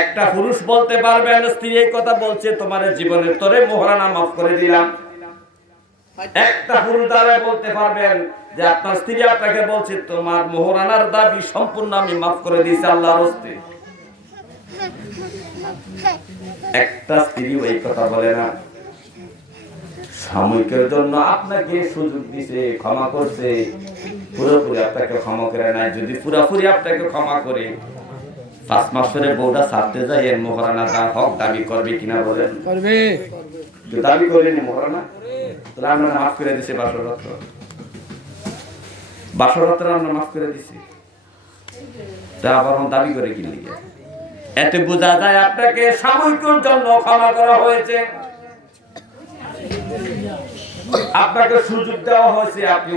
একটা পুরুষ বলতে পারবেন স্ত্রী এই কথা বলছে তোমার জীবনের তোরে মোহরানা মাফ করে দিলাম? একটা পুরুষ দ্বারা বলতে পারবেন যে আপনার স্ত্রী আপনাকে বলছে তোমার মোহরানার দাবি সম্পূর্ণ আমি মাফ করে দিয়েছি আল্লাহর হস্তে? একটা স্ত্রী এই কথা বলে না। সাময়িকের জন্য আপনাকে সুযোগ দিছে, ক্ষমা করছে, পুরোপুরি আপনাকে ক্ষমা করে নাই। যদি পুরোপুরি আপনাকে ক্ষমা করে 5 মাস পরে বউটা ছাড়তে যায়, এর মোহরানা হক দাবি করবে কিনা বলেন? করবে। দাবি করেনি মোহরানা, তাহলে আমরা মাফ করে দিছি। বাসরাত্র আমরা মাফ করে দিছি, তা আবার দাবি করে কি লিগে? এতে বোঝা যায় আপনাকে সাময়িকের জন্য ক্ষমা করা হয়েছে, আপনাকে সুযোগ দেওয়া হয়েছে। আপনি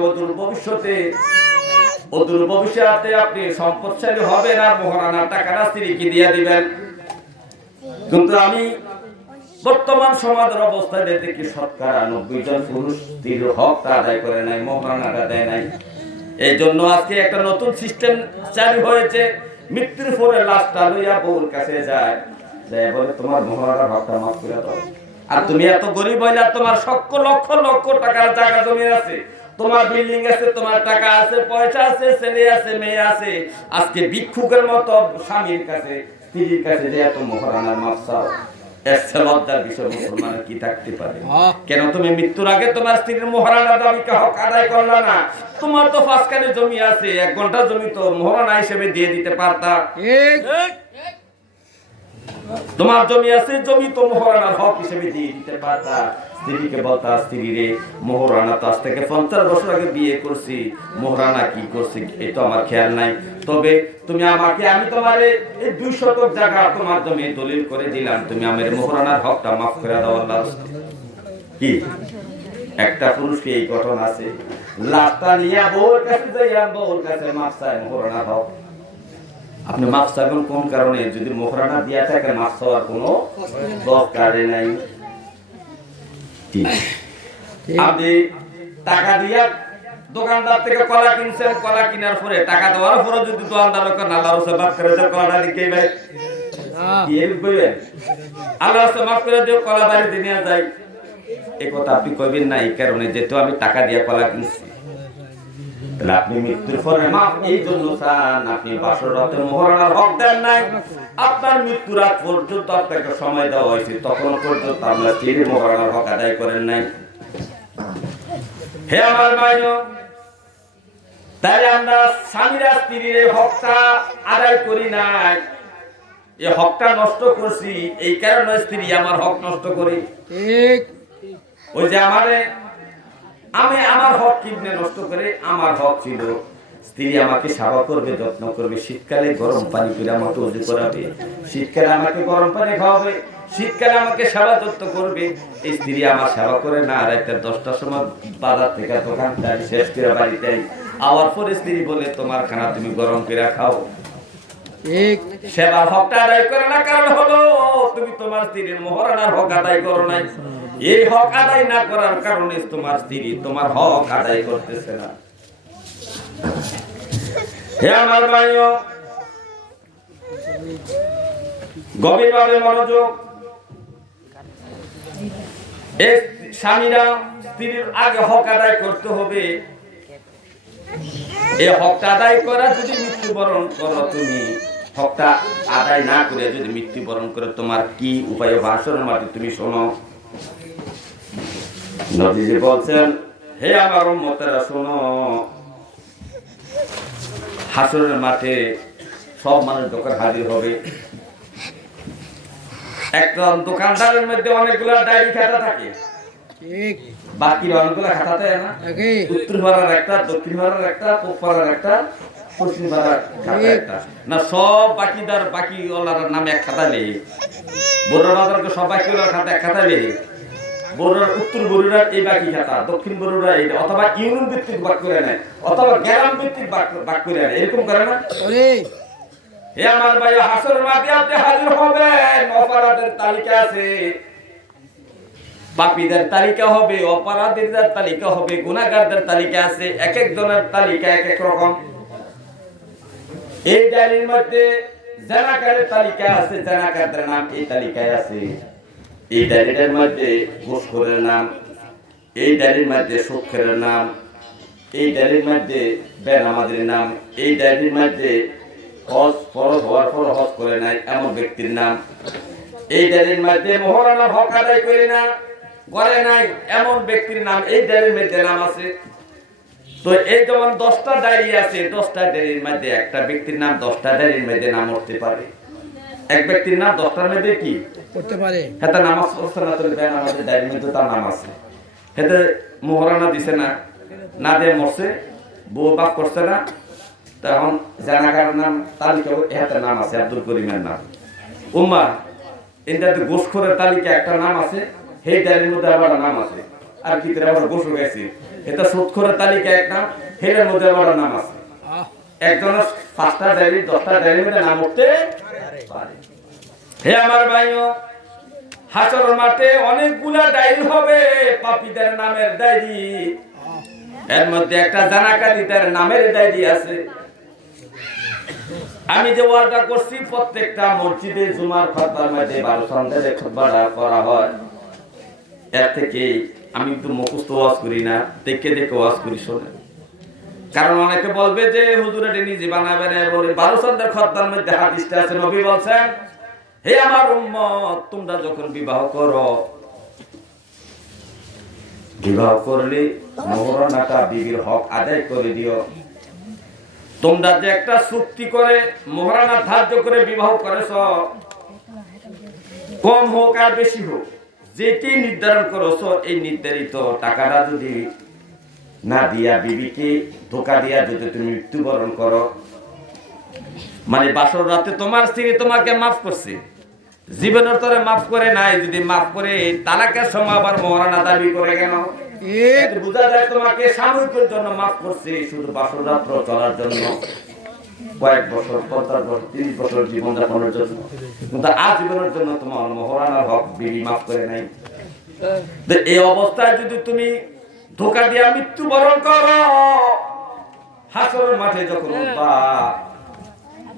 অদূর ভবিষ্যতে আপনি সম্পদশালী হবেন আর মোহরানার টাকাটা স্ত্রীকে দিয়ে দিবেন। কিন্তু আমি বর্তমান সমাজের অবস্থায় দেখি 90% জন পুরুষ স্ত্রীর হকটা আদায় করে নাই, মোহরানাটা দেয় নাই। এই জন্য আজকে একটা নতুন সিস্টেম চালু হয়েছে। মৃত্যুর পরে লাশটা লইয়া বউর কাছে যায়, বলে তোমার মোহরানার হকটা মাফ করে দাও। আর তুমি এত গরিব হইলা, তোমার লক্ষ লক্ষ টাকার জায়গা জমি আছে, তোমার বিল্ডিং আছে, তোমার টাকা আছে, পয়সা আছে, ছেলে আছে, মেয়ে আছে, আজকে ভিক্ষুকের মতো স্বামীর কাছে স্ত্রীর কাছে যে এত মোহরানার মাফ চাও, লজ্জার বিষয় মুসলমানের কি থাকতে পারে? কেন তুমি মৃত্যুর আগে তোমার স্ত্রীর মোহরানা দাবিকে হক আদায় করলা না? তোমার তো 5 কানি জমি আছে, 1 ঘন্টা জমি তো মোহরানা হিসেবে দিয়ে দিতে পারতা। তোমার জমি আছে, জমি তো মোহরানার হক হিসেবে দিয়ে দিতে পারতা। স্ত্রীকে বলতা, স্ত্রী রে মোহরানা তো আজ থেকে 50 বছর আগে বিয়ে করছি, মোহরানা কি করছি এই তো আমার খেয়াল নাই, তবে তুমি আমাকে, আমি তোমারে এই 2 শতক জায়গা তোমার জমি দলিল করে দিলাম, তুমি আমার মোহরানার হকটা মাফ করে দাও আল্লাহ। কি একটা পুরুষকে এই ঘটনা আছে, লাশটা নিয়ে বউর কাছে যাইয়া বউর কাছে মাফ চায় মোহরানার হক। আপনি মাফ চাইবেন কোন কারণে? যদি মোহরানা দিয়া থাকে মাফ চাওয়ার কোনো দরকার নাই। আপনি টাকা দিয়া দোকানদার থেকে কলা কিনছেন, কলা কিনার পরে টাকা দেওয়ার পরে যদি দোকানদার আল্লাহর রাস্তায় মাফ করে দেয়, কলাটা দিকে ভাই কি হেল্প করবেন? আল্লাহর রাস্তায় মাফ করে দিও, কলা বাড়িতে নিয়ে যায়, এই কথা আপনি কইবেন না। এই কারণে যেহেতু আমি টাকা দিয়া কলা কিনছি, তাহলে আপনি মৃত্যুর পরে মাফ এই জন্য চান, আপনি বাসরাতে মোহরানার হক দেন নাই। আপনার মৃত্যুর আগ পর্যন্ত আপনাকে সময় দেওয়া হয়েছে, তখন পর্যন্ত আমরা স্ত্রীর মোহরানার হক আদায় করেন নাই। হে আমার ভাইও, তাই আমরা স্বামীরা স্ত্রীর হকটা আদায় করি নাই, এই হকটা নষ্ট করছি। এই কারণে স্ত্রী আমার হক নষ্ট করি। ঠিক ওই যে আমি আমার হক কিভাবে নষ্ট করে? আমার হক ছিল স্ত্রী আমাকে সেবা করবে, যত্ন করবে, শীতকালে গরম পানি করে আমাকে ওযু করাবে, শীতকালে আমাকে গরম পানি খাওয়াবে, শীতকালে আমাকে সেবা যত্ন করবে। এই স্ত্রী আমার সেবা করে না, রাতে 10টার সময় বাজার থেকে দোকানটা শেষ করে বাড়িতে আওয়ার পরে স্ত্রী বলে তোমার খানা তুমি গরম করে খাও। ঠিক সেবা হকটা আদায় করে না, কারণ হলো তুমি তোমার স্ত্রীর মোহরানার হক আদায় করো নাই। এই হক আদায় না করার কারণে তোমার স্ত্রী তোমার হক আদায় করতেছে না। হে আমার ভাইও, গভীরভাবে মনোযোগ। এই স্বামীরা স্ত্রীর আগে হক আদায় করতে হবে। এই হকটা আদায় করা, যদি মৃত্যুবরণ করো, তুমি হকটা আদায় না করে যদি মৃত্যুবরণ করো, তোমার কি উপায়? ভাষণের মাঠে তুমি শোনো, নবীজি বলছেন, হে আমার উম্মতেরা শোনো, হাসরের মাঠে সব মানুষ দোকান হাজির হবে। একটা দোকানদারের মধ্যে অনেকগুলো ডায়েরি খাতা থাকে, ঠিক বাকি অনেকগুলো খাতা থাকে না? উত্তর পাড়ার একটা, দক্ষিণ পাড়ার একটা, পূব পাড়ার একটা, পশ্চিম পাড়ার খাতা একটা, না সব বাকিদার বাকি ওলার নামে এক খাতা নেই। বড় বাজারকে সব বাকি ওলার খাতা এক খাতা নেই। বড়ুরার উত্তর বড়ুরার এই বাকি খাতা, দক্ষিণ বড়ুরা এইটা, অথবা ইউনিয়ন ভিত্তিক ভাগ করে নেয়, অথবা গ্রাম ভিত্তিক ভাগ করে নেয়, এরকম করে না? হে আমার ভাই, হাসরের মাঠে আপনি হাজির হবেন, অপরাধের তালিকা আছে, পাপীদের তালিকা হবে, অপরাধীদের তালিকা হবে, গুনাহগারদের তালিকা আছে, এক এক জনের তালিকা এক এক রকম। এই ডায়েরির মধ্যে জানাকারের তালিকা আছে, জানাকারদের নাম এই তালিকায় আছে। এই ডায়েরির মধ্যে ঘুষখোরের নাম, এই ডায়েরির মধ্যে সুদখোরের নাম, এই ডায়েরির মধ্যে বেনামাজির নাম, এই ডায়েরির মধ্যে হজ ফরজ হওয়ার পর হজ করে নাই এমন ব্যক্তির নাম, এই ডায়েরির মধ্যে মহারানা হক আদায় করে না করে নাই এমন ব্যক্তির নাম এই ডায়েরির মধ্যে নাম আছে। তো এই যেমন 10টা ডায়েরি আছে, 10টা ডায়েরির মধ্যে একটা ব্যক্তির নাম 10টা ডায়েরির মধ্যে নাম উঠতে পারে। এক ব্যক্তির নাম 10টার মধ্যে কি করতে পারে? হ্যাঁ, তার নামাজ পড়ছে না, তোর বেন আমাদের ডায়েরির মধ্যে তার নাম আছে। হেতে মোহরানা দিছে না, না দিয়ে মরছে, বউ বাপ করছে না, তখন জানাকার নাম তালিকা এতে নাম আছে আব্দুল করিমের নাম। উম্মা এটাতে গোসখোরের তালিকা একটা নাম আছে, সেই ডায়েরির মধ্যে আবার নাম আছে। আর কি করে আবার গোসল গেছে, এটা সুদখোরের তালিকা এক নাম, হেটার মধ্যে আবার নাম আছে। একজনের 5টা ডায়েরি 10টা ডায়েরির মধ্যে নাম উঠতে পারে। হে আমার ভাইও, হাসরের মাঠে অনেকগুলা ডায়েরি হবে, পাপীদের নামের ডায়েরি। এর মধ্যে একটা জানাকারীদের নামের ডায়েরি আছে। আমি যে ওয়াজটা করছি, প্রত্যেকটা মসজিদে জুমার খুতবার মধ্যে 12 সন্ধ্যায় খুতবাটা করা হয়। এর থেকে আমি তো মুখস্থ ওয়াজ করি না, দেখে দেখে ওয়াজ করি, শোনেন। কারণ অনেকে বলবে যে হুজুর এটা নিজে বানাবেন, 12 সন্ধ্যার খুতবার মধ্যে হাদিসটা আছে, নবী বলছেন, হে আমার উম্মত, তোমরা যখন বিবাহ করো, বিবাহ করলে মোহরানাটা বিবির হক আদায় করে দিও। তোমরা যে একটা চুক্তি করে মোহরানা ধার্য করে বিবাহ করেছ, কম হোক আর বেশি হোক, যেটি নির্ধারণ করেছ, এই নির্ধারিত টাকাটা যদি না দিয়া বিবিকে ধোকা দিয়া যদি তুমি মৃত্যুবরণ করো, মানে বাসর রাতে তোমার স্ত্রী তোমাকে মাফ করছে, জীবনের তরে মাফ করে নাই, যদি মাফ করে তালাকের সময় আবার মোহরানা দাবি করে কেন? বুঝা যায় তোমাকে সাময়িকের জন্য মাফ করছে, শুধু বাসর রাত্র চলার জন্য, কয়েক বছর 50 বছর 30 বছর জীবন যাপনের জন্য, কিন্তু আজীবনের জন্য তোমার মোহরানার হক বিবি মাফ করে নাই। এই অবস্থায় যদি তুমি ধোকা দিয়া মৃত্যুবরণ করো, হাসরের মাঠে যখন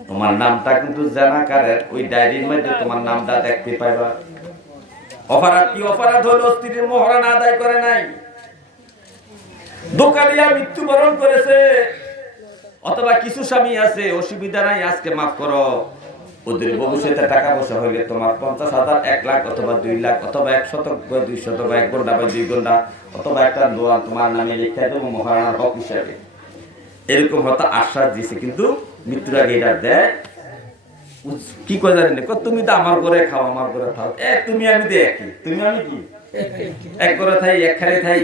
তোমার নামটা কিন্তু জানাকারের ওই ডায়েরির মধ্যে তোমার নামটা দেখতে পাইবা। অপরাধ কি? অপরাধ হলো স্ত্রীর মোহরানা আদায় করে নাই, ধোকা দিয়া মৃত্যুবরণ করেছে। অথবা কিছু স্বামী আছে, অসুবিধা নাই, আজকে মাফ করো, ওদের ভবিষ্যতে টাকা পয়সা হইলে তোমার 50,000, 1 লাখ অথবা 2 লাখ অথবা 100 বা 200 বা 1 ঘন্টা বা 2 ঘন্টা অথবা একটা দোয়া তোমার নামে লিখে দেবো মোহরানার হক হিসাবে, এরকম হয়তো আশ্বাস দিছে। কিন্তু মৃত্যুর আগে এটা দেয় কি করে জানেন? তুমি তো আমার ঘরে খাও, আমার ঘরে খাও, তুমি আমি তো একই, তুমি আমি কি এক ঘরে থাই, এক খালি থাই,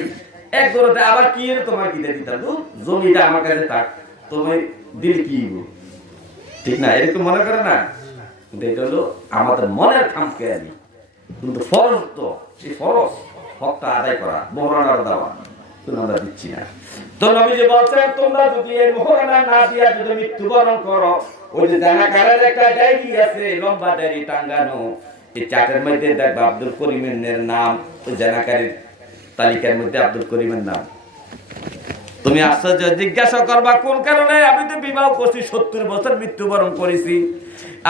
এক ঘরে থাই, আবার কি তোমার কি দিতাম, তো জমিটা আমার কাছে থাক, তুমি দিলে কি ঠিক না? এরকম মনে করে না? কিন্তু এটা হলো আমাদের মনের খামকে আনি, কিন্তু ফরজ তো সেই ফরজ হকটা আদায় করা, মোহরানার দেওয়া, কিন্তু আমরা দিচ্ছি না। তো নবীজি বলছেন, তোমরা যদি এই মোহরানা না দিয়া যদি মৃত্যুবরণ করো, ওই যে জানাকারের একটা ডায়েরি আছে, লম্বা ডায়েরি টাঙ্গানো, এই চাটের মধ্যে দেখবা আব্দুল করিমের নাম, ওই জানাকারের তালিকার মধ্যে আব্দুল করিমের নাম। তুমি আশ্চর্য জিজ্ঞাসা করবা, কোন কারণে? আমি তো বিবাহ করছি, 70 বছর মৃত্যুবরণ করেছি,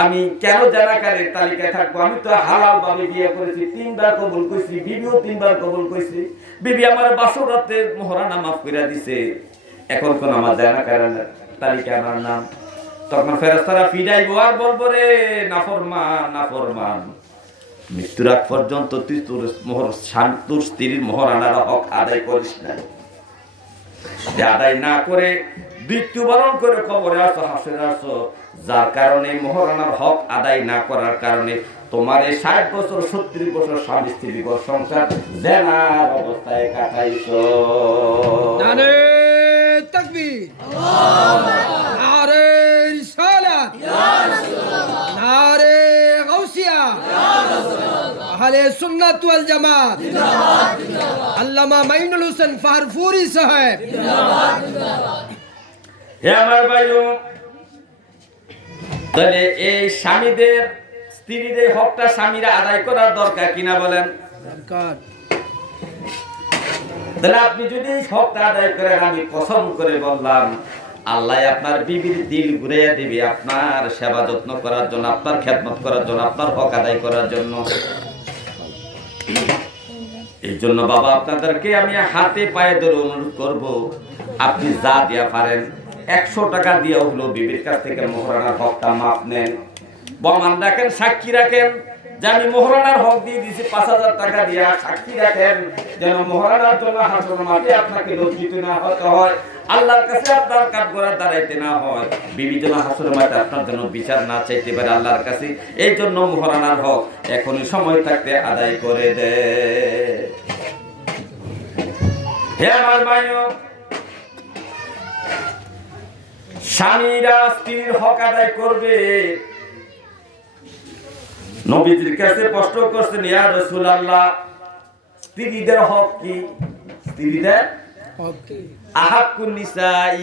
আমি কেন জানাকারের তালিকায় থাকবো? আমি তো হালাল ভাবে বিয়ে করেছি, 3 বার কবুল করেছি, বিবিও 3 বার কবুল করেছি, বিবি আমার বাসর রাতে মোহরানা মাফ করে দিছে, এখন কোন আমার জানাকারের তালিকায় আমার নাম? তখন ফেরেশতারা ফিরাইবো আর বলবো, রে নাফরমান, নাফরমান, মৃত্যুর আগ পর্যন্ত তুই তোর তোর স্ত্রীর মোহরানার হক আদায় করিস না, আদায় না করে মৃত্যুবরণ করে কবরে আসো, হাসরে আসো, যার কারণে মোহরানার হক আদায় না করার কারণে তোমার এই 60 বছর 70 বছর স্বামী স্ত্রী সংসার জেনার অবস্থায় কাটাইছো। নারে তাকবীর, নারে রিসালাত, নারে গাউসিয়া, আহলে সুন্নাত ওয়াল জামাত, আল্লামা মাইনুল হোসেন ফারফুরি সাহেব, হে আমার ভাইও, তাহলে এই স্বামীদের স্ত্রীদের হকটা স্বামীরা আদায় করার দরকার কিনা বলেন? দরকার। তাহলে আপনি যদি হকটা আদায় করেন, আমি কসম করে বললাম, আল্লাহ আপনার বিবির দিল ঘুরাইয়া দিবে আপনার সেবা যত্ন করার জন্য, আপনার খেদমত করার জন্য, আপনার হক আদায় করার জন্য। এই জন্য বাবা আপনাদেরকে আমি হাতে পায়ে ধরে অনুরোধ করব, আপনি যা দিয়া পারেন 100 টাকা দিয়ে হলো বিবির কাছ থেকে মোহরানার হকটা মাপ নেন, প্রমাণ রাখেন, সাক্ষী রাখেন যে আমি মোহরানার হক দিয়ে দিয়েছি 5000 টাকা দিয়া, সাক্ষী রাখেন যেন মোহরানার জন্য হাসর মাঠে আপনাকে লজ্জিত না হতে হয়, আল্লাহর কাছে আপনার কাঠগড়ায় দাঁড়াইতে না হয়, বিবি যেন হাসর মাঠে আপনার জন্য বিচার না চাইতে পারে আল্লাহর কাছে। এই জন্য মোহরানার হক এখনই সময় থাকতে আদায় করে দে। হে আমার ভাইও, স্বামীরা স্ত্রীর হক আদায় করবে। নবীজির কাছে প্রশ্ন করছেন, ইয়া রাসূলুল্লাহ, স্ত্রীদের হক কি? স্ত্রীদের আহাক্কুন নিসাই,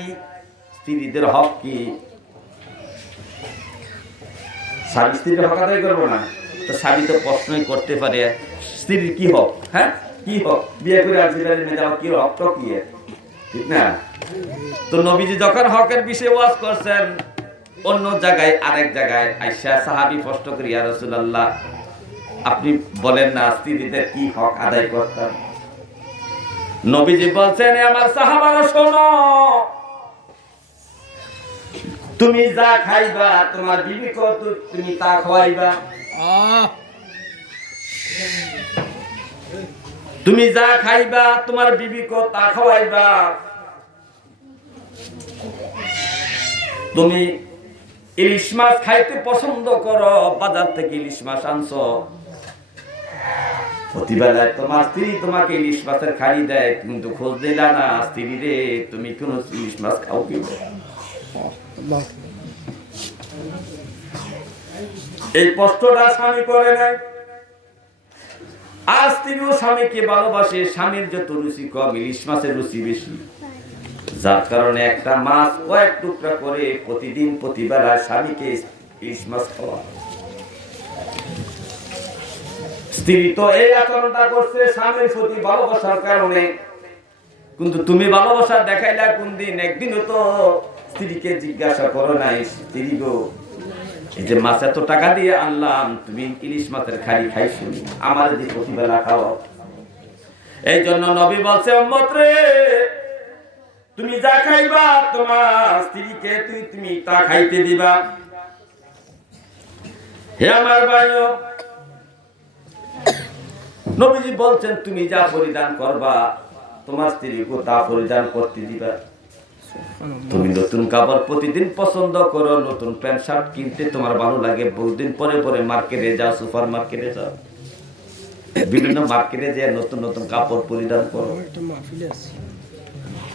স্ত্রীদের হক কি? স্বামী স্ত্রীর হক আদায় করবো না তো স্বামী তো প্রশ্নই করতে পারে স্ত্রীর কি হক? হ্যাঁ, কি হক? বিয়ে করে আসলে কি হক তো কি, ঠিক না? তো নবীজি যখন হকের বিষয়ে ওয়াজ করছেন, অন্য জায়গায় আরেক জায়গায় আয়েশা সাহাবী প্রশ্ন করি, ইয়া রাসূলুল্লাহ, আপনি বলেন না স্ত্রীদের কি হক আদায় করতেন? নবীজি বলছেন, আমার সাহাবারা শোনো, তুমি যা খাইবা তোমার বিবিকে তুমি তা খাওয়াইবা। তুমি যা খাইবা তোমার বিবিকে তা খাওয়াইবা। তুমি ইলিশ মাছ খাইতে পছন্দ করো, বাজার থেকে ইলিশ মাছ আনছো, প্রতিবেলায় তোমার স্ত্রী তোমাকে ইলিশ মাছের খাড়ি দেয়, কিন্তু খোঁজ দিলা না স্ত্রী রে তুমি কোন ইলিশ মাছ খাও কি? এই প্রশ্নটা স্বামী করে নাই। আর স্ত্রীও স্বামীকে ভালোবাসে, স্বামীর যত রুচি কম ইলিশ মাছের রুচি বেশি, যার কারণে একটা মাছ কয়েক টুকরা করে প্রতিদিন প্রতিবেলা স্বামীকে ইলিশ মাছ খাওয়া। স্ত্রী তো এই আচরণটা করছে স্বামীর প্রতি ভালোবাসার কারণে, কিন্তু তুমি ভালোবাসা দেখাইলা কোন দিন? একদিনও তো স্ত্রীকে জিজ্ঞাসা করো নাই, স্ত্রী গো এই যে মাছ এত টাকা দিয়ে আনলাম, তুমি ইলিশ মাছের খাড়ি খাইছো, আমার যে প্রতিবেলা খাও। এই জন্য নবী বলছে, উম্মত রে, তুমি যা খাইবা তোমার স্ত্রীকে তুমি তা খাইতে দিবা। হে আমার ভাইও, নবীজি বলছেন তুমি যা পরিধান করবা তোমার স্ত্রীকে তা পরিধান করতে দিবা। তুমি নতুন কাপড় প্রতিদিন পছন্দ করো, নতুন প্যান্ট শার্ট কিনতে তোমার ভালো লাগে, বহুদিন পরে পরে মার্কেটে যাও, সুপার মার্কেটে যাও, বিভিন্ন মার্কেটে যে নতুন নতুন কাপড় পরিধান করো,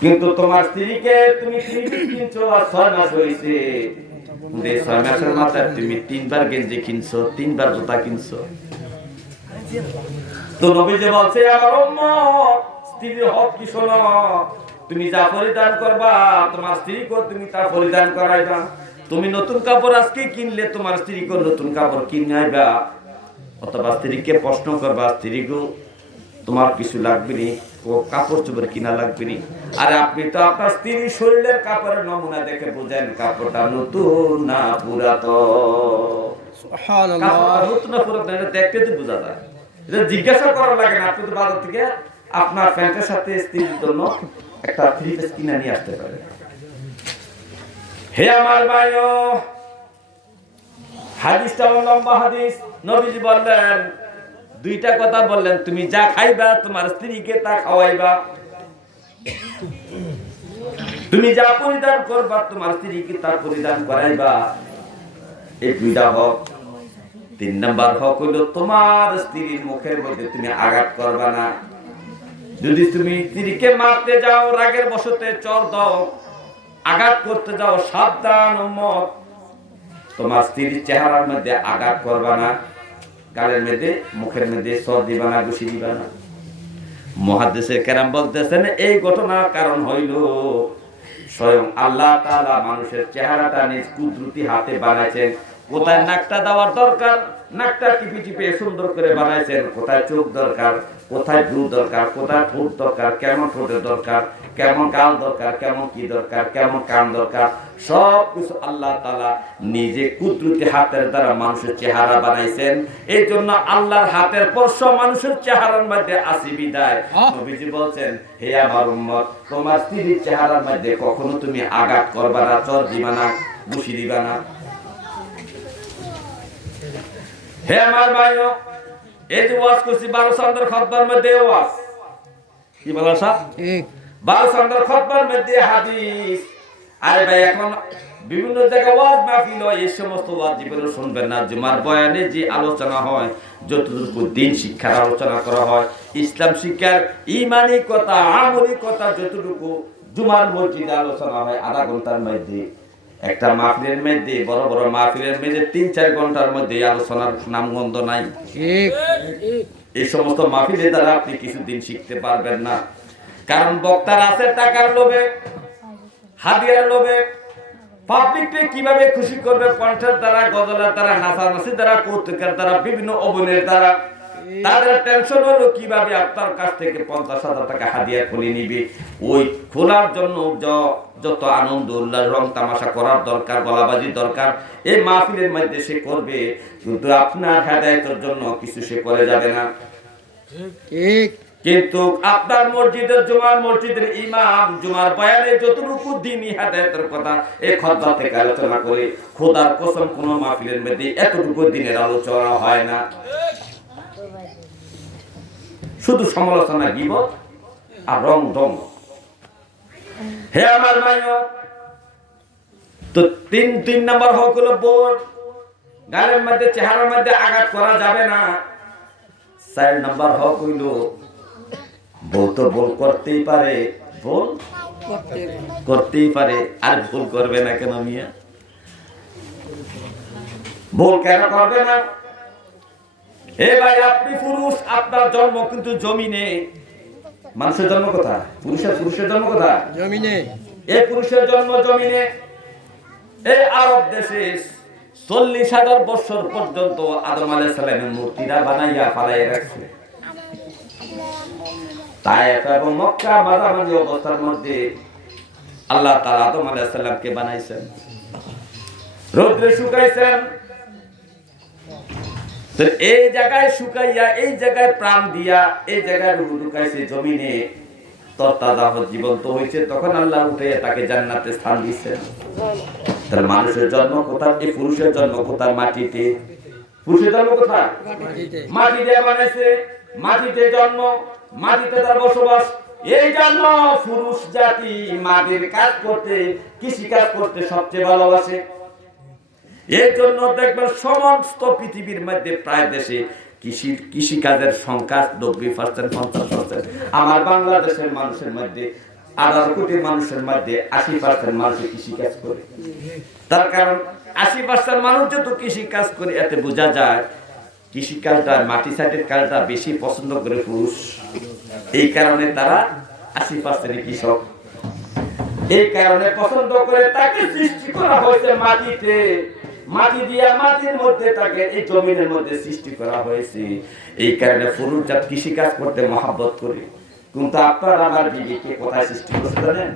কিন্তু তোমার স্ত্রীকে তুমি 3 পিস কিনছো আর 6 মাস হয়েছে, 6 মাসের মাথায় তুমি 3 বার গেঞ্জি কিনছো, 3 বার জুতা কিনছো। তো নবীজি বলছে, আমার উম্মত, স্ত্রীর হক কি শোনো, তুমি যা পরিধান করবা তোমার স্ত্রীকে তুমি তা পরিধান করাইবা। তুমি নতুন কাপড় আজকে কিনলে তোমার স্ত্রীকে নতুন কাপড় কিনে আইবা, অথবা স্ত্রীকে প্রশ্ন করবা, স্ত্রীকে তোমার কিছু লাগবে নি, ও কাপড় চোপড় কিনা লাগবে নি। আরে আপনি তো আপনার স্ত্রীর শরীরের কাপড়ের নমুনা দেখে বুঝেন কাপড়টা নতুন না পুরাতন। সুবহানাল্লাহ, নতুন না পুরাতন এটা দেখতে তো বোঝা যায়, এটা জিজ্ঞাসা করার লাগে না। আপনি তো বাজার থেকে আপনার প্যান্টের সাথে স্ত্রীর জন্য একটা 3 পিস কিনে নিয়ে আসতে পারে। হে আমার ভাইও, হাদিসটা লম্বা হাদিস। নবীজি বললেন, 2টা কথা বললেন, তুমি যা খাইবা তোমার স্ত্রীকে তা খাওয়াইবা, তুমি যা পরিধান করবা তোমার স্ত্রীকে তা পরিধান করাইবা। এই 2টা হক। 3 নাম্বার হক হলো তোমার স্ত্রীর মুখের মধ্যে তুমি আঘাত করবা না। যদি তুমি স্ত্রীকে মারতে যাও, রাগের বশতে চর দাও, আঘাত করতে যাও, সাবধান উম্মত, তোমার স্ত্রীর চেহারার মধ্যে আঘাত করবা না, গালের মধ্যে মুখের মধ্যে চর দিবা না, ঘুষি দিবা না। মুহাদ্দিসে কেরাম বলতেছেন, এই ঘটনার কারণ হইল স্বয়ং আল্লাহ তাআলা মানুষের চেহারাটা নিজ কুদরতি হাতে বানাইছেন। কোথায় নাকটা দেওয়ার দরকার, নাকটা টিপে টিপে সুন্দর করে বানাইছেন, কোথায় চোখ দরকার, কোথায় ভ্রু দরকার, কোথায় ঠোঁট দরকার, কেমন ঠোঁটের দরকার, কেমন গাল দরকার, কেমন কি দরকার, কেমন কান দরকার, সব কিছু আল্লাহ তাআলা নিজে কুদরতি হাতের দ্বারা মানুষের চেহারা বানাইছেন। এই জন্য আল্লাহর হাতের স্পর্শ মানুষের চেহারার মধ্যে আসি বিদায় নবীজি বলছেন, হে আমার উম্মত, তোমার স্ত্রীর চেহারার মধ্যে কখনো তুমি আঘাত করবা না, চর দিবা না, ঘুষি দিবা না। হে আমার ভাইও, এই যে ওয়াজ করছি 12 চন্দ্র খুতবার মধ্যে ওয়াজ কি বলা স্যার, ঠিক 12 চন্দ্র খুতবার মধ্যে হাদিস। আরে ভাই এখন বিভিন্ন জায়গায় ওয়াজ মাহফিল হয়, এই সমস্ত ওয়াজ জীবনে শুনবেন না। জুমার বয়ানে যে আলোচনা হয়, যতটুকু দিন শিক্ষার আলোচনা করা হয়, ইসলাম শিক্ষার ঈমানি কথা, আমলি কথা যতটুকু জুমার মসজিদে আলোচনা হয় আধা ঘন্টার মধ্যে, একটা মাহফিলের মধ্যে, বড় বড় মাহফিলের মধ্যে 3-4 ঘন্টার মধ্যে আলোচনার নামগন্ধ নাই। ঠিক এই সমস্ত মাহফিলের দ্বারা আপনি কিছুদিন শিখতে পারবেন না, কারণ বক্তার আছে টাকার লোভে, হাদিয়ার লোভে, পাবলিককে কিভাবে খুশি করবে, কণ্ঠের দ্বারা, গজলের দ্বারা, নাচানাচির দ্বারা, কৌতুকের দ্বারা, বিভিন্ন অভিনয়ের দ্বারা। তাদের টেনশন হলো কিভাবে আপনার কাছ থেকে 50,000 টাকা হাদিয়া খুলে নিবে। ওই খোলার জন্য যত আনন্দ উল্লাস, রং তামাশা করার দরকার, গলাবাজি দরকার, এই মাহফিলের মধ্যে সে করবে, কিন্তু আপনার হেদায়েতের জন্য কিছু সে করে যাবে না। ঠিক কিন্তু আপনার মসজিদের, জুমার মসজিদের ইমাম জুমার বয়ানে যতটুকু দ্বীনি হেদায়েতের কথা এই খুতবা থেকে আলোচনা করে, খোদার কসম কোন মাহফিলের মধ্যে এতটুকু দিনের আলোচনা হয় না, শুধু সমালোচনা, গীবত আর রং ঢং। হে আমার ভাইও, তো তিন নাম্বার হক হলো বোর, গালের মধ্যে, চেহারার মধ্যে আঘাত করা যাবে না। 4 নাম্বার হক হইল বউ তো ভুল করতেই পারে, ভুল করতেই পারে, আর ভুল করবে না কেন মিয়া? ভুল কেন করবে না? হে ভাই, আপনি পুরুষ, আপনার জন্ম কিন্তু জমিনে। মানুষের জন্ম কোথায়? পুরুষের জন্ম কোথায়? জমিনে। এই পুরুষের জন্ম জমিনে। এই আরব দেশে 40,000 বছর পর্যন্ত আদম আলাইহিস সালামের মূর্তিরা বানাইয়া ফালাইয়া রাখছে। তায়েফ এবং মক্কা মাঝামাঝি অবস্থার মধ্যে আল্লাহ তাআলা আদম আলাইহিস সালামকে বানাইছেন, রোদ্রে শুকাইছেন। তো এই জায়গায় শুকাইয়া, এই জায়গায় প্রাণ দিয়া, এই জায়গায় রূহ ঢুকাইছে জমিনে, তরতাজা জীবন্ত হয়েছে। তখন আল্লাহ উঠে তাকে জান্নাতে স্থান দিয়েছেন। তার মানুষের জন্ম কোথায়? এই পুরুষের জন্ম কোথায়? মাটিতে। পুরুষের জন্ম কোথায়? মাটিতে বানাইছে, মাটিতে জন্ম, মাটিতে তার বসবাস। এই জন্য পুরুষ জাতি মাটির কাজ করতে, কৃষি কাজ করতে সবচেয়ে ভালোবাসে। এর জন্য দেখবেন সমস্ত পৃথিবীর মধ্যে প্রায় দেশে কৃষি কাজের সংখ্যা 90%, 50%। আমার বাংলাদেশের মানুষের মধ্যে 18 কোটি মানুষের মধ্যে 80% মানুষ কৃষি কাজ করে। তার কারণ 80% মানুষ যত কৃষি কাজ করে, এতে বোঝা যায় কৃষি কাজটা, মাটি সাইডের কাজটা বেশি পছন্দ করে পুরুষ। এই কারণে তারা 80% কৃষক। এই কারণে পছন্দ করে তাকে সৃষ্টি করা হয়েছে মাটিতে, মাটি দিয়া, মাটির মধ্যে তাকে এই জমিনের মধ্যে সৃষ্টি করা হয়েছে। এই কারণে পুরুষ জাত কৃষি কাজ করতে মহাব্বত করে। কিন্তু আপনার আমার বিবিকে কোথায় সৃষ্টি করতে জানেন?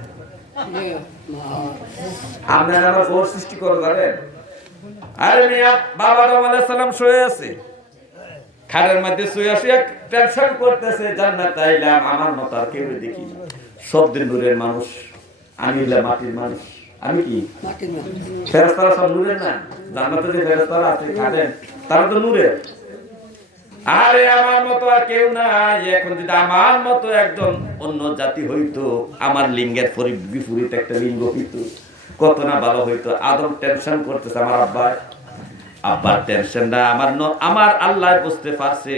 আপনার আমার বউর সৃষ্টি করে জানেন? আরে মিয়া, বাবা আদম আলাইহিস সালাম শুয়ে আছে, খাটের মধ্যে শুয়ে আছে, টেনশন করতেছে, জান্নাতে আইলাম, আমার মতো আর কেউ দেখি না, সব দিন নূরের মানুষ, আমি হলাম মাটির মানুষ। আমি কি ফেরেশতারা সব নূরের না? জান্নাতে যে ফেরেশতারা আছে খাটেন, তারা তো নূরের। আরে আমার মতো আর কেউ নাই। এখন যদি আমার মতো একজন অন্য জাতি হইতো, আমার লিঙ্গের বিপরীত একটা লিঙ্গ হইতো, কত না ভালো হইতো। আদম টেনশন করতেছে, আমার আব্বার টেনশনটা আমার আল্লাহ বুঝতে পারছে।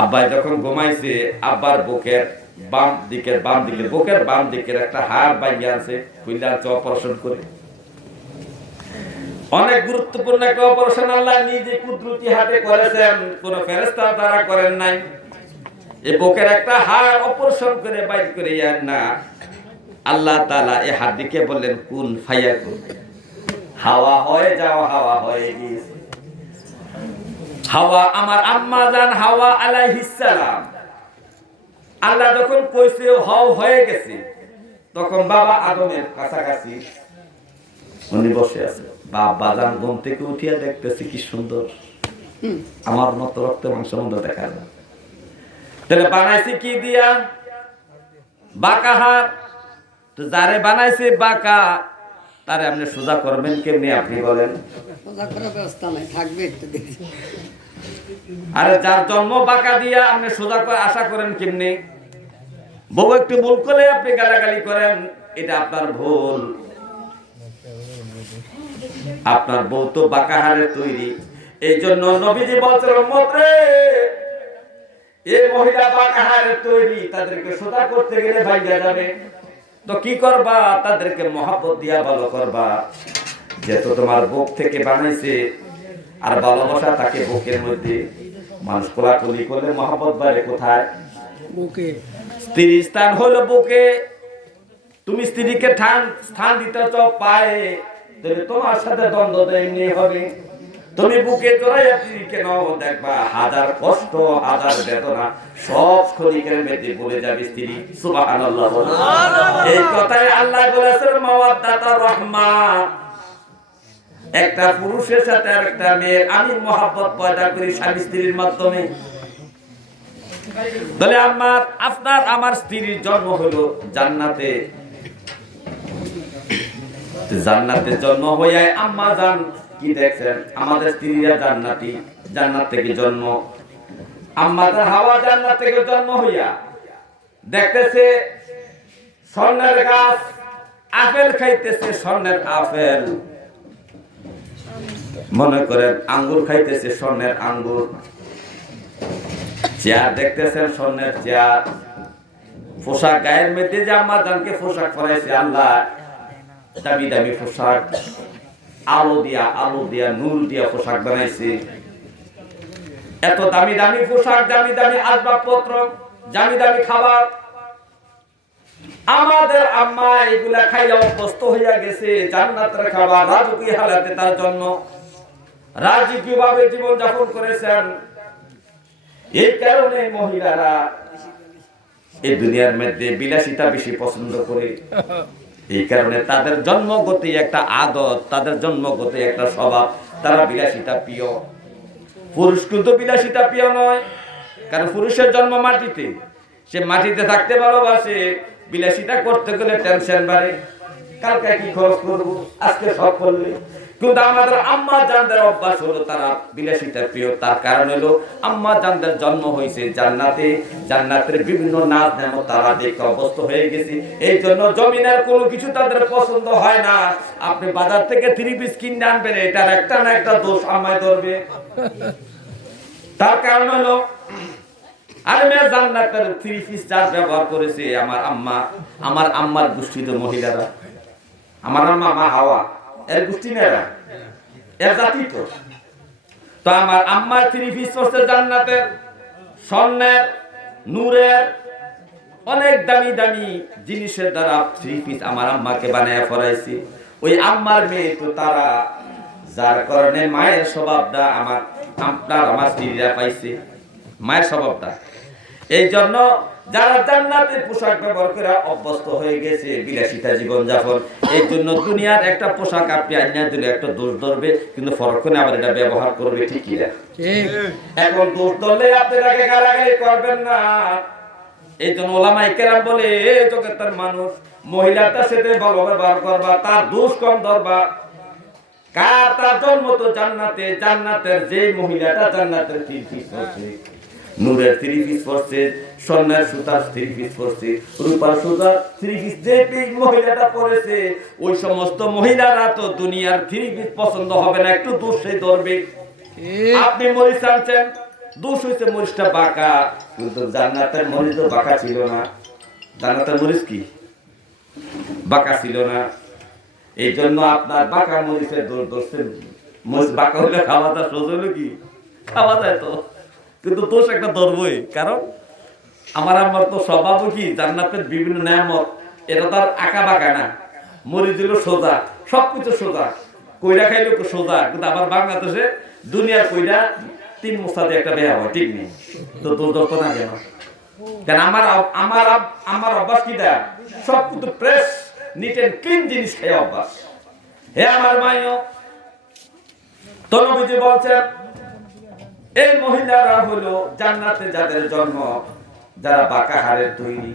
আব্বাই যখন ঘুমাইছে, আব্বার বুকের বাম দিকের একটা হাড় ভাঙিয়ে আছে, খুলে আছে অপারেশন করে। অনেক গুরুত্বপূর্ণ একটা অপারেশন আল্লাহ নিজে কুদরতি হাতে করেছেন, কোন ফেরেশতা দ্বারা করেন নাই। এই বুকের একটা হাড় অপারেশন করে বাইর করে না, আল্লাহ তাআলা এই হাড়টিকে বললেন কুন ফায়াকুন, হাওয়া হয়ে যাও, হাওয়া হয়ে গিয়েছে। হাওয়া, আমার আম্মা জান হাওয়া আলাইহিস সালাম, আল্লাহ যখন কইছে হও হয়ে গেছে, তখন বাবা আদমের কাছাকাছি উনি বসে আছে। বাবা জান ঘুম থেকে উঠিয়া দেখতেছে কি সুন্দর, আমার মতো রক্ত মাংস মতো দেখা যায়। তাহলে বানাইছে কি দিয়া? বাঁকা হাত। তো যারে বানাইছে বাঁকা, তারে আপনি সোজা করবেন কেমনি আপনি বলেন? সোজা করার ব্যবস্থা নাই, থাকবে একটু দেখি। আরে যার জন্ম বাঁকা দিয়া আপনি সোজা করে আশা করেন কেমনি? বউ একটু ভুল করলে আপনি গালাগালি করেন, এটা আপনার ভুল। আপনার বউ তো বাঁকা হাড়ের তৈরি। এই জন্য নবীজি বলছেন, উম্মত রে, এই মহিলা বাঁকা হাড়ের তৈরি, তাদেরকে সোজা করতে গেলে ভাইয়া যাবে। তো কি করবা? তাদেরকে মহব্বত দিয়া ভালো করবা। যেহেতু তোমার বুক থেকে বানাইছে, আর ভালোবাসা থাকে বুকের মধ্যে। মানুষ কোলাকুলি করলে মহব্বত বাড়ে কোথায়? বুকে। স্ত্রীর স্থান হলো বুকে। তুমি স্ত্রীকে স্থান দিতে চাও পায়ে, তাহলে তোমার সাথে দ্বন্দ্ব এমনি হবে। তুমি বুকে জড়াইয়া স্ত্রীকে নাও, দেখবা হাজার কষ্ট, হাজার বেদনা সব ক্ষণিকের মধ্যে ভুলে যাবে স্ত্রী। সুবহানাল্লাহ। এই কথাই আল্লাহ বলেছেন, মাওয়াদ্দাতুর রাহমা। একটা পুরুষের সাথে আরেকটা মেয়ের আমি মহব্বত পয়দা করি স্বামী স্ত্রীর মাধ্যমে। তাহলে আপনার আমার স্ত্রীর জন্ম হলো জান্নাতে। জান্নাতে জন্ম হইয়া আম্মা জান কি দেখছেন? আমাদের স্ত্রীরা জান্নাতি, জান্নাত থেকে জন্ম। আম্মা জান হাওয়া জান্নাত থেকে জন্ম হইয়া দেখতেছে স্বর্ণের গাছ, আপেল খাইতেছে, স্বর্ণের আপেল। মনে করেন আঙ্গুর খাইতেছে, স্বর্ণের আঙ্গুর। চেয়ার দেখতেছেন, স্বর্ণের চেয়ার। পোশাক গায়ের মধ্যে যে আম্মা জানকে পোশাক পরাইছে আল্লাহ, দামি দামি পোশাক, আলো দিয়া নূর দিয়া পোশাক বানাইছে। এত দামি দামি পোশাক, দামি দামি আসবাবপত্র, দামি দামি খাবার। আমাদের আম্মা এগুলা খাইয়া অভ্যস্ত হইয়া গেছে। জান্নাতের খাবার রাজকীয় হালাতে তার জন্য রাজকীয় ভাবে জীবন যাপন করেছেন। এই কারণে মহিলারা এই দুনিয়ার মধ্যে বিলাসিতা বেশি পছন্দ করে। এই কারণে তাদের জন্মগত একটা আদত, তাদের জন্মগত একটা স্বভাব, তারা বিলাসিতা প্রিয়। পুরুষ কিন্তু বিলাসিতা প্রিয় নয়, কারণ পুরুষের জন্ম মাটিতে, সে মাটিতে থাকতে ভালোবাসে। বিলাসিতা করতে গেলে টেনশন বাড়ে, কালকে কি খরচ করবো, আজকে সব করলে। কিন্তু আমাদের আম্মা জানদের অভ্যাস হলো তারা বিলাসিতা প্রিয়। তার কারণ হলো আম্মা জানদের জন্ম হয়েছে জান্নাতে, জান্নাতের বিভিন্ন নাচ নেমত তারা দেখে অভ্যস্ত হয়ে গেছে। এই জন্য জমিনের কোনো কিছু তাদের পছন্দ হয় না। আপনি বাজার থেকে 3 পিস কিনে আনবেন, এটার একটা না একটা দোষ আম্মায় ধরবে। তার কারণ হলো আর মেয়ে জান্নাতের 3 পিস চার ব্যবহার করেছে আমার আম্মার গোষ্ঠীর মহিলারা। আমার আম্মা মা হাওয়া এর গোষ্ঠী নেরা, এর জাতি তো। তো আমার আম্মার 3 পিস পড়ছে জান্নাতের, স্বর্ণের, নূরের, অনেক দামি দামি জিনিসের দ্বারা 3 পিস আমার আম্মাকে বানায় পরাইছি। ওই আম্মার মেয়ে তো তারা, যার কারণে মায়ের স্বভাবটা আমার স্ত্রীরা পাইছে, মায়ের স্বভাবটা। এই জন্য যারা জান্নাতের পোশাক ব্যবহার করে অভ্যস্ত হয়ে গেছে, বিলাসিতা জীবন যাপন, এই জন্য দুনিয়ার একটা পোশাক আপনি আইনা দিলে একটা দোষ ধরবে, কিন্তু পরক্ষণে আবার এটা ব্যবহার করবে, ঠিকই না? এখন দোষ ধরলে আপনি তাকে গালাগালি করবেন না। এই জন্য ওলামায়ে কেরাম বলে, জগতের মানুষ মহিলাটার সাথে ভালো ব্যবহার করবা, তার দোষ কম ধরবা। তার জন্ম তো জান্নাতে, জান্নাতের যে মহিলাটা জান্নাতের 3 পিস পড়ছে, নূরের 3 পিস পড়ছে, স্বর্ণের সুতার 3 পিস পড়ছে, রূপার সুতার 3 পিস যে মহিলাটা পড়েছে, ওই সমস্ত মহিলারা তো দুনিয়ার 3 পিস পছন্দ হবে না, একটু দোষে ধরবে। আপনি মরিচ আনছেন, দোষ হয়েছে মরিচটা বাঁকা, কিন্তু জান্নাতের মরিচ তো বাঁকা ছিল না। জান্নাতের মরিচ কি বাঁকা ছিল না। এই জন্য আপনার বাঁকা মরিচের দোষ ধরছেন। মরিচ বাঁকা হলে খাওয়া যায়, সোজ হলো কি খাওয়া যায় তো, কিন্তু দোষ একটা ধরবই। কারণ আমার তো স্বভাবও কি, জান্নাতের বিভিন্ন নিয়ামত এটা তার আঁকা বাঁকা না। মরিচ হলো সোজা, সবকিছু সোজা, কইরা খাইলে সোজা। কিন্তু আবার বাংলাদেশে দুনিয়ার কইরা 3 মুসাদে একটা বেয়া হয়, ঠিক নেই তো দোষ না কেন? কেন আমার অভ্যাস কি দেয়, সব কিন্তু ফ্রেশ নিট এন্ড ক্লিন জিনিস খাই অভ্যাস। হে আমার মাইও, তো নবীজি বলছেন এই মহিলারা হলো জান্নাতে যাদের জন্ম, যারা বাঁকা হাড়ের তৈরি,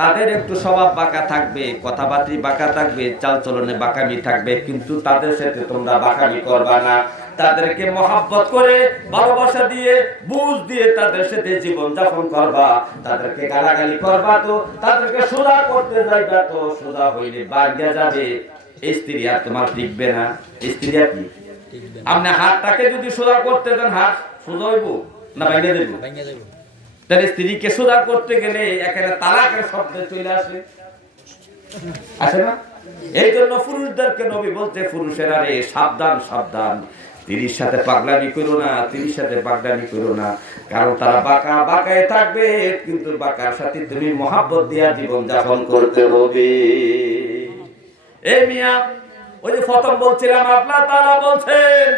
তাদের একটু স্বভাব বাঁকা থাকবে, কথাবার্তা বাঁকা থাকবে, চালচলনে বাঁকামি থাকবে, কিন্তু তাদের সাথে তোমরা বাঁকামি করবা না। তাদেরকে মহাব্বত করে ভালোবাসা দিয়ে বুঝ দিয়ে তাদের সাথে জীবন যাপন করবা। তাদেরকে গালাগালি করবা তো, তাদেরকে সোজা করতে যাইবা তো, সোজা হইলে ভাঙা যাবে। স্ত্রী আর তোমার টিকবে না। স্ত্রী আর কি, আপনি হাতটাকে যদি সোজা করতে দেন, হাত সোজা হইব না ভাঙিয়ে দেব? তাহলে স্ত্রীকে সোজা করতে গেলে এখানে তালাকের শব্দ চলে আসে, আসে না? এই জন্য পুরুষদেরকে নবী বলতে, পুরুষেরা রে সাবধান সাবধান, স্ত্রীর সাথে পাগলামি করো না, স্ত্রীর সাথে পাগলামি করো না, কারণ তারা বাঁকা বাঁকায় থাকবে, কিন্তু বাঁকার সাথে তুমি মহাব্বত দিয়া জীবন যাপন করতে হবে। এই মিয়া, ওই যে প্রথম বলছিলাম, আল্লাহ তাআলা বলছেন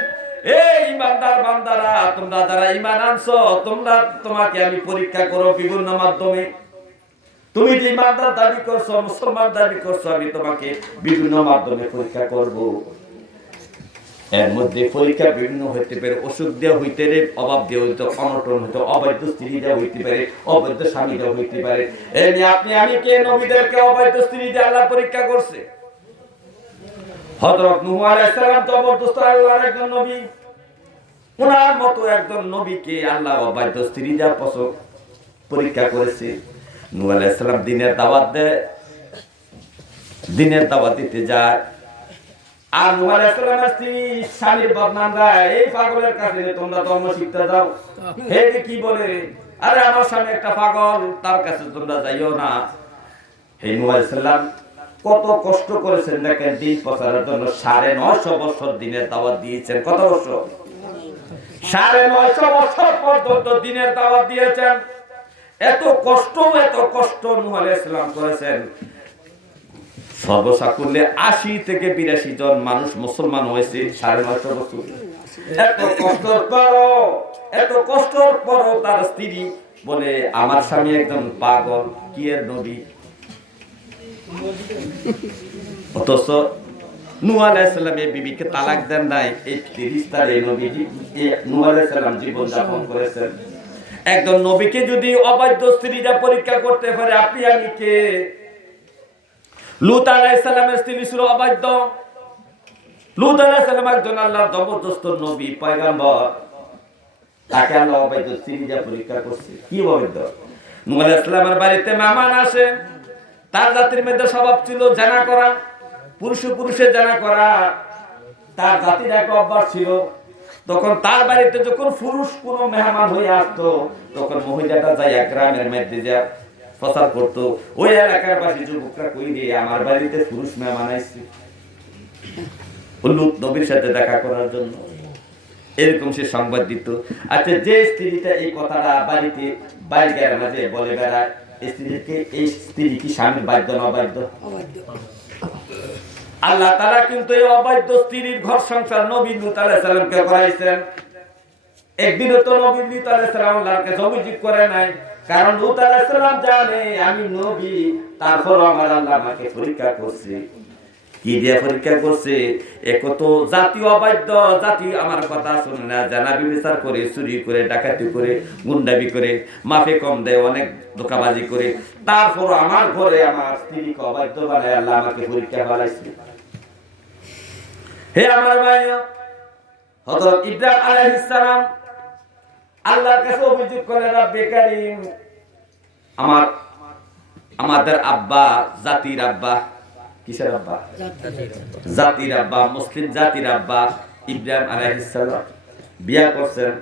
এই ইমানদার বান্দারা, তোমরা যারা ঈমান আনছো, তোমাকে আমি পরীক্ষা করব বিভিন্ন মাধ্যমে। তুমি যে ইমানদার দাবি করছো, মুসলমান দাবি করছো, আমি তোমাকে বিভিন্ন মাধ্যমে পরীক্ষা করব। এর মধ্যে পরীক্ষা বিভিন্ন হইতে পারে, অসুখ দেওয়া হইতে পারে, অভাব দেওয়া হইতে, অনটন হইতে, অবৈধ স্ত্রী দেওয়া হইতে পারে, অবৈধ স্বামী দেওয়া হইতে পারে। এমনি আপনি আমি কে নবীদেরকে অবৈধ স্ত্রী দিয়ে আল্লাহ পরীক্ষা করছে? হযরত নূহ আলাইহিস সালাম জবরদস্ত আল্লাহর একজন নবী, ওনার মতো একজন নবীকে আল্লাহ অবৈধ স্ত্রী দিয়ে পরীক্ষা করেছে। নূহ আলাইহিস সালাম দিনের দাওয়াত দিতে যায়, আর নূহ আলাইহিস সালামের স্ত্রী স্বামীর বদনাম গায়, এই পাগলের কাছে তোমরা ধর্ম শিখতে যাও। হে কি বলে, আরে আমার স্বামী একটা পাগল, তার কাছে তোমরা যাইও না। হে নূহ আলাইহিস সালাম কত কষ্ট করেছেন দেখেন, দিন প্রচারের জন্য 950 বছর দিনের দাওয়াত দিয়েছেন। কত বছর? 950 বছর পর্যন্ত দিনের দাওয়াত দিয়েছেন। এত কষ্ট নূহ আলাইহিস সালাম করেছেন। সর্বসাকুল্যে 80 থেকে 82 জন মানুষ মুসলমান হয়েছে 950 বছর। এত কষ্টর পরও তার স্ত্রী বলে আমার স্বামী একজন পাগল, কি এর নবী। অথচ নূহ আলাইহিস সালাম এই বিবিকে তালাক দেন নাই, এই ফেরেশতার এই নবীজি নূহ আলাইহিস সালাম জীবন যাপন করেছেন। একজন নবীকে যদি অবৈধ স্ত্রীরা পরীক্ষা করতে পারে, আপনি আমি কে? লূত আলাইহিস সালামের স্ত্রী ছিল অবৈধ। লূত আলাইহিস সালাম একজন আল্লাহর জবরদস্ত নবী পয়গম্বর, তাকে আল্লাহ অবৈধ স্ত্রীরা পরীক্ষা করছে। কি অবৈধ? নূহ আলাইহিস সালামের বাড়িতে মেহমান আসে, তার জাতির মধ্যে স্বভাব ছিল জানা করা, পুরুষে জানা করা, তার জাতির এক অভ্যাস ছিল। তখন তার বাড়িতে যখন পুরুষ কোন মেহমান হয়ে আসতো, তখন মহিলাটা যাইয়া গ্রামের মধ্যে যা প্রচার করতো, ওই এলাকার বাসী যুবকরা কই রে আমার বাড়িতে পুরুষ মেহমান আইছে লূত নবীর সাথে দেখা করার জন্য, এরকম সে সংবাদ দিত। আচ্ছা, যে স্ত্রীটা এই কথাটা বাড়িতে বাইরের মাঝে বলে বেড়ায়, এই স্ত্রী কি স্বামীর বাধ্য না অবাধ্য? আল্লাহ তাআলা কিন্তু এই অবাধ্য স্ত্রীর ঘর সংসার নবী লূত আলাইহিস সালামকে করাইছেন। একদিনও তো নবী লূত আলাইহিস সালাম আল্লাহর কাছে অভিযোগ করে নাই, কারণ লূত আলাইহিস সালাম জানে আমি নবী, তারপর আমার আল্লাহ আমাকে পরীক্ষা করছে। কি দিয়ে পরীক্ষা করছে? একত জাতি অবাধ্য, জাতি আমার কথা শুনে না, জানাবি বিচার করে, চুরি করে, ডাকাতি করে, গুন্ডাবি করে, মাফে কম দেয়, অনেক ধোঁকাবাজি করে, তারপর আমার ঘরে আমার স্ত্রীকে অবাধ্য বানায় আল্লাহ আমাকে পরীক্ষা বানাইছে। হে আমার ভাই, হযরত ইব্রাহিম আলাইহিস সালাম আল্লাহর কাছে অভিযোগ করে, রব্বে কারীম, আমাদের আব্বা, জাতির আব্বা, কিসের আব্বা? জাতির আব্বা, মুসলিম জাতির আব্বা ইব্রাহিম আলাইহিস সালাম বিয়া করছেন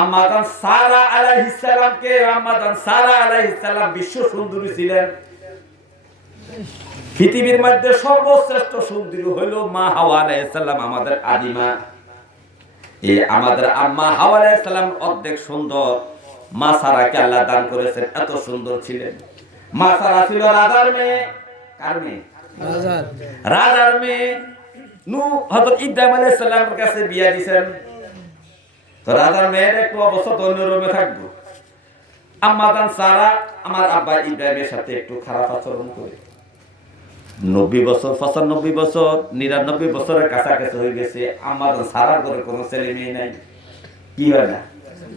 আম্মাজান সারা আলাইহিস সালামকে। আম্মাজান সারা আলাইহিস সালাম বিশ্ব সুন্দরী ছিলেন। পৃথিবীর মধ্যে সর্বশ্রেষ্ঠ সুন্দরী হইল মা হাওয়া আলাইহিস সালাম, আমাদের আদিমা। এই আমাদের আম্মা হাওয়া আলাইহিস সালাম অর্ধেক সুন্দর। মা সারাকে আল্লাহ দান করেছেন, এত সুন্দর ছিলেন। মা সারা ছিল রাজার মেয়ে। কার মেয়ে? রাজার মেয়ে। হযরত ইব্রাহিম আলাইহিস সালামের কাছে বিয়া দিবেন তো রাজার মেয়ের একটু অবস্থা অন্য রূপে থাকবো আম্মাদান সারা আমার আব্বা ইব্রাহিমের সাথে একটু খারাপ আচরণ করে 90 বছর 95 বছর 99 বছরের কাছাকাছি হয়ে গেছে আম্মাদান সারার করে কোনো ছেলে মেয়ে নাই কি হয় না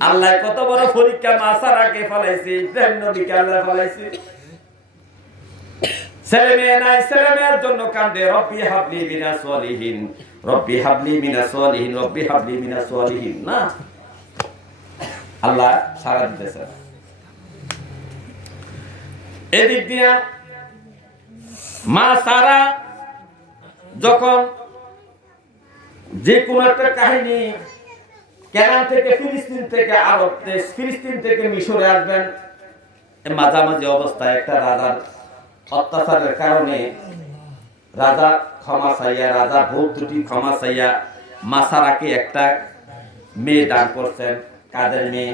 আল্লাহ কত বড় পরীক্ষা মা সারাকে ফলাইছে ইব্রাহিম নবীকে আল্লাহ ফলাইছে ছেলে মেয়ে নাই ছেলে মেয়ের জন্য কান্দে রব্বি হাবলি মিনাস সালিহিন রব্বি হাবলি মিনাস সালিহিন রব্বি হাবলি মিনাস সালিহিন না আল্লাহ সারা দিতেছে এদিক দিয়া মা সারা যখন যে কোন একটা কাহিনী কেনান থেকে ফিলিস্তিন থেকে আরব দেশ ফিলিস্তিন থেকে মিশরে আসবেন মাঝামাঝি অবস্থায় একটা রাজার অত্যাচারের কারণে রাজা ক্ষমা চাইয়া রাজা ভোগ দুটি ক্ষমা চাইয়া মা সারাকে একটা মেয়ে দান করছেন কাদের মেয়ে